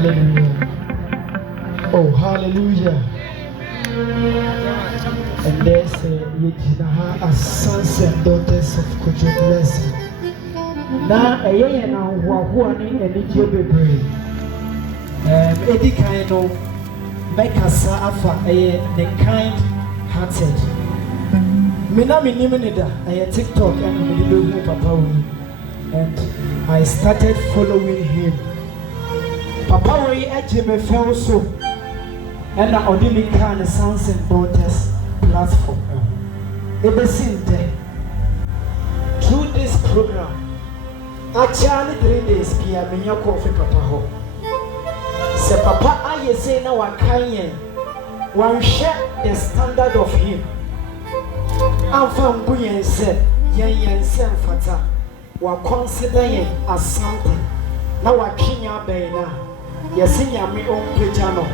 Hallelujah. Oh, hallelujah. And there's a sons and daughters of Kojo Bless. Now, a year now, who are in any job. Eddie kind of make us the kind hearted. Minami Niminida, I TikTok and we Papa, and I started following him. Papa, we actually fell so, and I only can sons and daughters platform. Ever since then, through this program, actually 3 days, Kia Minya Coffee Papa. Se Papa, I say now I can't one share the standard of him. I'm from Buyen said, Yan Sen Fata, while considering as something. Now I can't be now. Yes, in your own channel.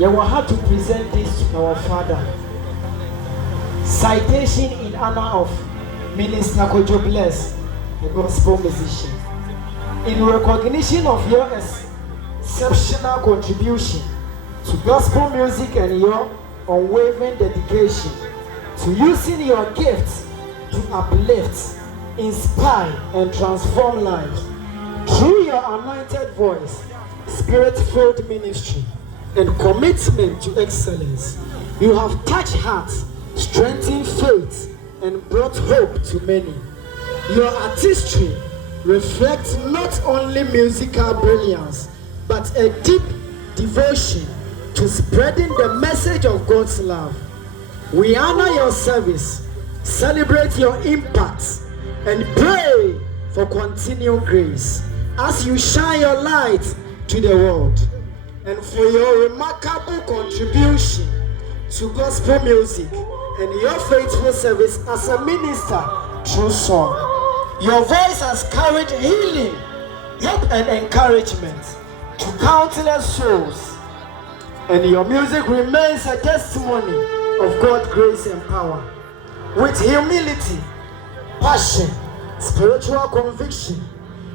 You will have to present this to our father. Citation in honor of Minister Kojo Bless, the gospel musician. In recognition of your exceptional contribution to gospel music and your unwavering dedication to using your gifts to uplift, inspire, and transform lives through your anointed voice, spirit-filled ministry, and commitment to excellence. You have touched hearts, strengthened faith, and brought hope to many. Your artistry reflects not only musical brilliance, but a deep devotion to spreading the message of God's love. We honor your service, celebrate your impact, and pray for continued grace as you shine your light to the world, and for your remarkable contribution to gospel music and your faithful service as a minister through song. Your voice has carried healing, hope, and encouragement to countless souls, and your music remains a testimony of God's grace and power. With humility, passion, spiritual conviction,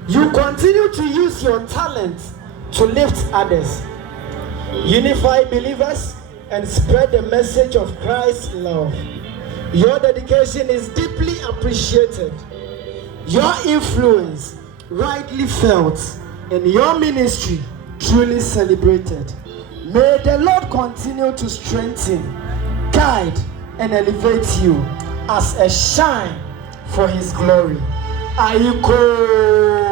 you continue to use your talent to lift others, unify believers, and spread the message of Christ's love. Your dedication is deeply appreciated, your influence rightly felt, and your ministry truly celebrated. May the Lord continue to strengthen, guide, and elevate you as a shine for His glory. Ayiko.